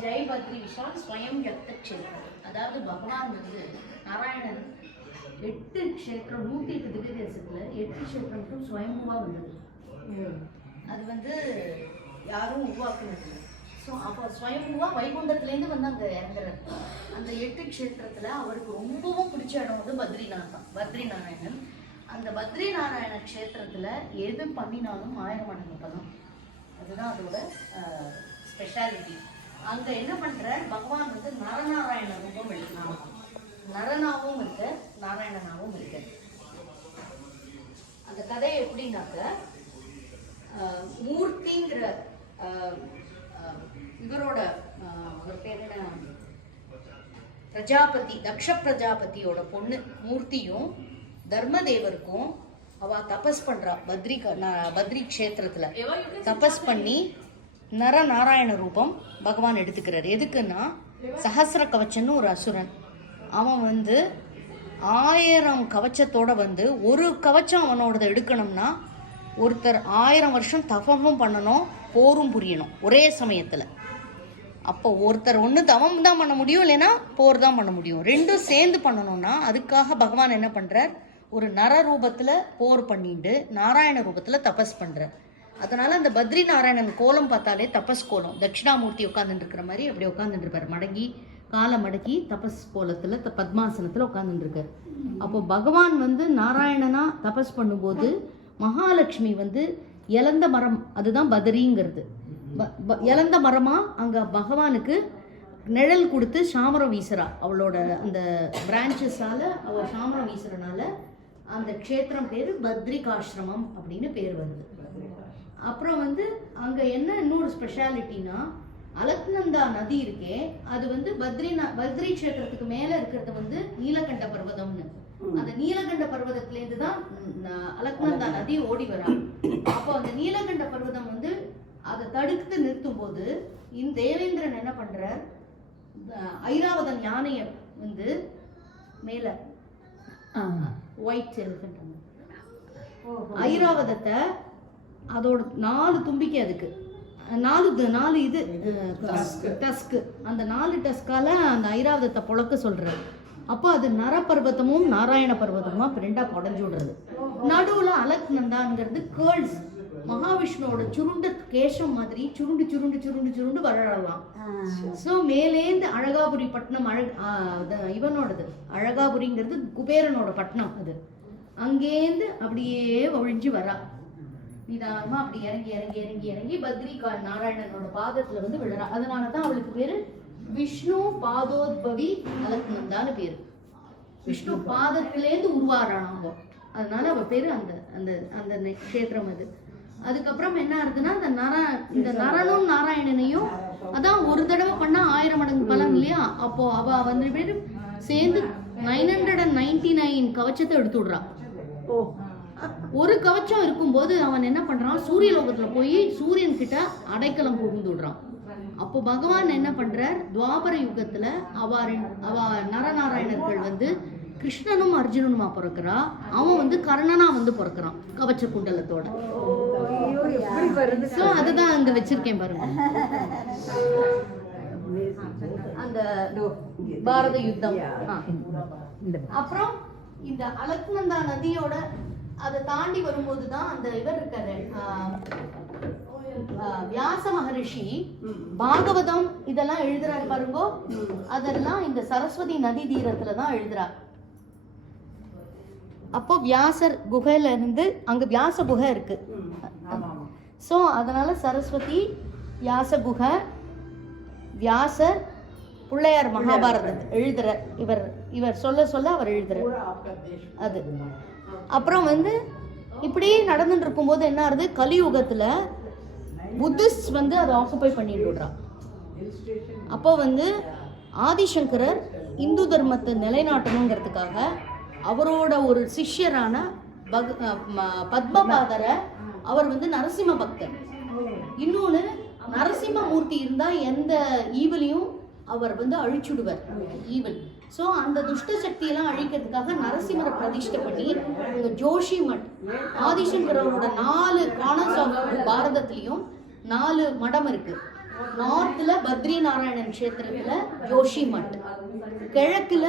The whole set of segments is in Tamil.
ஜெய் பத்ரி விஷால் ஸ்வயம் யக்த க்ஷேத்திரம். அதாவது பகவான் வந்து நாராயணன் 8 க்ஷேத்திரம் 108 திவ்ய தேசத்துல 8 க்ஷேத்திரமும் ஸ்வயம்புவா வந்தது. அது வந்து யாரும் உருவாக்குனது. ஸோ அப்போ ஸ்வயம்புவா வைகுண்டத்துலேருந்து வந்து அங்கே இறங்குறாரு. அந்த 8 க்ஷேத்திரத்தில் அவருக்கு ரொம்பவும் பிடிச்ச இடம் வந்து பத்ரி நாராயணன். அந்த பத்ரி நாராயண க்ஷேத்திரத்தில் எது பண்ணினாலும் 1000 மடங்கு பலம். அதுதான் அதோட ஸ்பெஷாலிட்டி. அங்கே என்ன பண்ணுற பகவான் வந்து நரநாராயண ரூபம் எடுக்கணும். நரனாவும் இருக்கு, நாராயணனாவும் இருக்கு. அந்த கதை எப்படின்னாக்க மூர்த்திங்கிற இவரோட அவர் பேர் என்ன, பிரஜாபதி, தக்ஷ பிரஜாபதியோட பொண்ணு மூர்த்தியும் தர்மதேவருக்கும் அவ தபஸ் பண்றா. பத்ரி க்ஷேத்திரத்துல தபஸ் பண்ணி நரநாராயண ரூபம் பகவான் எடுத்துக்கிறார். எதுக்குன்னா சஹஸ்ர கவச்சன்னு ஒரு அசுரன், அவன் வந்து 1000 கவச்சத்தோட வந்து ஒரு கவச்சம் அவனோடத எடுக்கணும்னா ஒருத்தர் 1000 வருஷம் தபமும் பண்ணணும், போரும் புரியணும் ஒரே சமயத்துல. அப்போ ஒருத்தர் ஒன்று தவம் தான் பண்ண முடியும், இல்லைன்னா போர் தான் பண்ண முடியும். ரெண்டும் சேர்ந்து பண்ணணும்னா அதுக்காக பகவான் என்ன பண்றார், ஒரு நர ரூபத்துல போர் பண்ணிட்டு நாராயண ரூபத்துல தபஸ் பண்றார். அதனால அந்த பத்ரி நாராயணன் கோலம் பார்த்தாலே தபஸ் கோலம். தட்சிணாமூர்த்தி உட்காந்துட்டு இருக்கிற மாதிரி அப்படி உட்காந்துட்டு இருப்பார், மடங்கி காலை மடக்கி தபஸ் கோலத்துல பத்மாசனத்துல உட்காந்துட்டு இருக்காரு. அப்போ பகவான் வந்து நாராயணனா தபஸ் பண்ணும்போது மகாலட்சுமி வந்து இலந்த மரம், அதுதான் பத்ரிங்கிறது, இலந்த மரமா அங்க பகவானுக்கு நிழல் கொடுத்து சாமரம் வீசுறா. அவளோட அந்த பிரான்ச்சஸால அவ சாமரம் வீசுறனால அந்த க்ஷேத்திரம் பேரு பத்ரிகாசிரமம் அப்படின்னு பேர் வருது. அப்புறம் வந்து அங்க என்ன இன்னொரு ஸ்பெஷாலிட்டினா, அலக்நந்தா நதி இருக்கே, அது வந்து பத்ரி க்ஷேத்திரத்துக்கு மேல இருக்கிறது வந்து நீலகண்ட பர்வதம்னு. அந்த நீலகண்ட பர்வதத்திலேருந்து தான் அலக்நந்தா நதி ஓடி வரா. அப்போ அந்த நீலகண்ட பர்வதம் வந்து அதை தடுத்து நிறுத்தும் போது இந்த தேவேந்திரன் என்ன பண்றார், ஐராவதன் யானைய வந்து மேல ஒயிட் எலிஃபண்ட் ஐராவதத்தை அதோட 4 தும்பிக்கை, அதுக்கு 4 இது டஸ்க்கு, அந்த 4 டஸ்கால அந்த ஐராவதத்தை புழக்க சொல்றாரு. அப்போ அது நரபர்வதமும் நாராயண பர்வதமா 2ஆ உடஞ்சு விடுறது. நடுவுல அலக்நந்தாங்கிறது கேர்ள்ஸ், மகாவிஷ்ணுவோட சுருண்ட கேசம் மாதிரி சுருண்டு சுருண்டு சுருண்டு சுருண்டு வரலாம். ஸோ மேலேந்து அழகாபுரி பட்டணம், இவனோடது அழகாபுரிங்கிறது குபேரனோட பட்டணம். அது அங்கேருந்து அப்படியே ஒழிஞ்சு வரா. நிதானமா அப்படி இறங்கி இறங்கி இறங்கி இறங்கி பத்ரி நாராயணனோட பாதத்துல வந்து விழறா. அதனாலதான் அவளுக்கு பேரு விஷ்ணு பாதோத்பவி அலக்நந்தான்னு பேரு. விஷ்ணு பாதத்திலேருந்து உருவாறானாங்க, அதனால அவ பேரு அந்த அந்த அந்த க்ஷேத்திரம் அது. அதுக்கப்புறம் என்ன ஆகுதுன்னா, இந்த நரனும் நாராயணனையும் அதான் ஒரு தடவை பண்ணா 1000 மடங்கு பலன் இல்லையா. அப்போ அவ வந்து பேரு சேர்ந்து 999 கவச்சத்தை எடுத்து விடுறா. ஒரு கவச்சம் இருக்கும்போது அவன் என்ன பண்றான், சூரிய லோகத்துல போய் சூரியன் கிட்ட அடைக்கலம் புகுந்து விடுறான். அப்போ பகவான் என்ன பண்றார், துவாபர யுகத்துல அவ நரநாராயணர்கள் வந்து கிருஷ்ணனும் அர்ஜுனனுமா பிறக்கிறா. அவன் வந்து கர்ணனா வந்து பிறக்கிறான் கவச்ச குண்டலத்தோட. அதுதான் அங்க வச்சிருக்கேன் பாருங்க, அந்த பாரத யுத்தம். அப்புறம் இந்த அலக்நந்தா நதியோட அதை தாண்டி வரும்போதுதான் அந்த இவர் இருக்காரு, வியாச மகரிஷி பாகவதம் இதெல்லாம் எழுதுறாரு பாருங்கோ. அதெல்லாம் இந்த சரஸ்வதி நதி தீரத்துலதான் எழுதுறார். அப்போ வியாசர் குகையில இருந்து, அங்க வியாச குகை இருக்கு. சோ அதனால சரஸ்வதி, வியாச குகை, வியாசர், பிள்ளையார் மகாபாரதம் எழுதுற இவர் சொல்ல சொல்ல அவர் எழுதுற அது. அப்புறம் வந்து இப்படியே நடந்துட்டு இருக்கும்போது என்ன ஆகுது, கலியுகத்துல புத்திஸ்ட் வந்து அதை ஆக்குபை பண்ணிட்டு விடுறான். அப்போ வந்து ஆதிசங்கரர் இந்து தர்மத்தை நிலைநாட்டணுங்கிறதுக்காக அவரோட ஒரு சிஷ்யரான பத்மபாதரை, அவர் வந்து நரசிம்ம பக்தர். இன்னொன்னு நரசிம்மமூர்த்தி இருந்தா எந்த ஈவிலையும் அவர் வந்து அழிச்சுடுவார், ஈவில். ஸோ அந்த துஷ்ட சக்தியெல்லாம் அழிக்கிறதுக்காக நரசிம்மரை பிரதிஷ்டை பண்ணி இந்த ஜோஷி மட், ஆதிசங்கரோட 4 கார்னர்ஸ் ஆஃப் பாரதத்துலேயும் 4 மடம் இருக்கு. நார்த்ல பத்ரி நாராயணன் கஷேத்திரத்துல ஜோஷி மட், கிழக்குல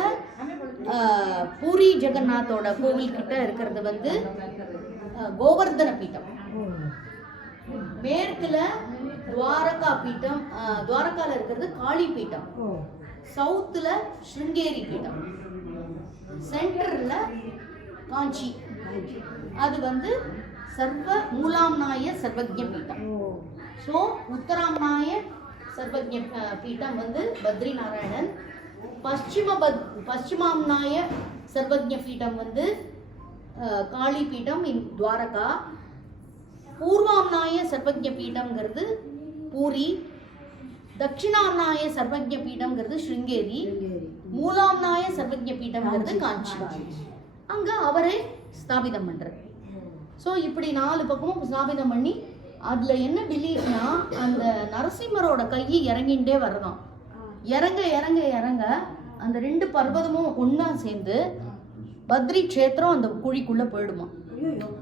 பூரி ஜெகநாத்தோட கோவில் கிட்ட இருக்கிறது வந்து கோவர்தன பீட்டம், மேற்குல துவாரகா பீட்டம், துவாரகால இருக்கிறது காளி பீட்டம், சவுத்துல ஸ்ருங்கேரி பீட்டம், சென்டர்ல காஞ்சி, அது வந்து சர்வ மூலாம்நாய சர்வஜ்ஞ பீட்டம். ஸோ உத்தராம்நாய சர்வஜ்ஞ பீட்டம் வந்து பத்ரி நாராயணன், பশ্চিமாம்நாய சர்வஜ்ஞ பீட்டம் வந்து காளி பீட்டம் இன் துவாரகா, பூர்வாம்நாய சர்வஜ்ஞ பீட்டம்ங்கிறது பூரி, தட்சிணாம்நாய சர்வஜ்ஞ பீட்டம்ங்கிறது ஸ்ருங்கேரி, மூலாம்நாய சர்வஜ்ஞ பீட்டம்ங்கிறது காஞ்சி. அங்க அவரே ஸ்தாபிதம் பண்றார். ஸோ இப்படி 4 பக்கமும் ஸ்தாபிதம் பண்ணி, அதுல என்ன பிலீஃப்னா அந்த நரசிம்மரோட கையை இறங்கிண்டே வரதான், இறங்க இறங்க இறங்க அந்த 2 பர்வதமும் ஒன்னா சேர்ந்து பத்ரி க்ஷேத்திரம் அந்த குழிக்குள்ள போயிடுமா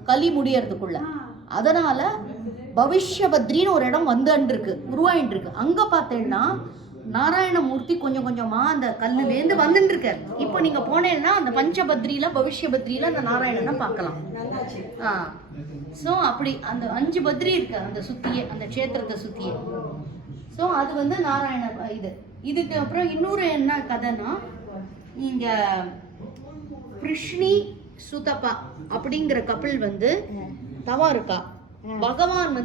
கலி முடியறதுக்குள்ள. அதனால பவிஷ்ய பத்ரின்னு ஒரு இடம் வந்துருக்கு, உருவாயிட்டு இருக்கு. அங்க பார்த்தேன்னா நாராயணமூர்த்தி கொஞ்சம் கொஞ்சமா அந்த கல்லுலேருந்து வந்துட்டு இருக்காரு. இப்போ நீங்க போனேன்னா அந்த பஞ்சபத்ரியில பவிஷ்ய பத்ரியில அந்த நாராயணனை பார்க்கலாம். ஸோ அப்படி அந்த 5 பத்ரி இருக்கு அந்த சுத்தியே, அந்த க்ஷேத்திரத்தை சுத்தியே. ஸோ அது வந்து நாராயண இதுக்கு அப்புறம் இன்னொரு என்ன கதைன்னா, இங்க பிருஷ்ணி சுதபா அப்படிங்கிற கப்பல் வந்து தவா இருக்கா, பகவான் வந்து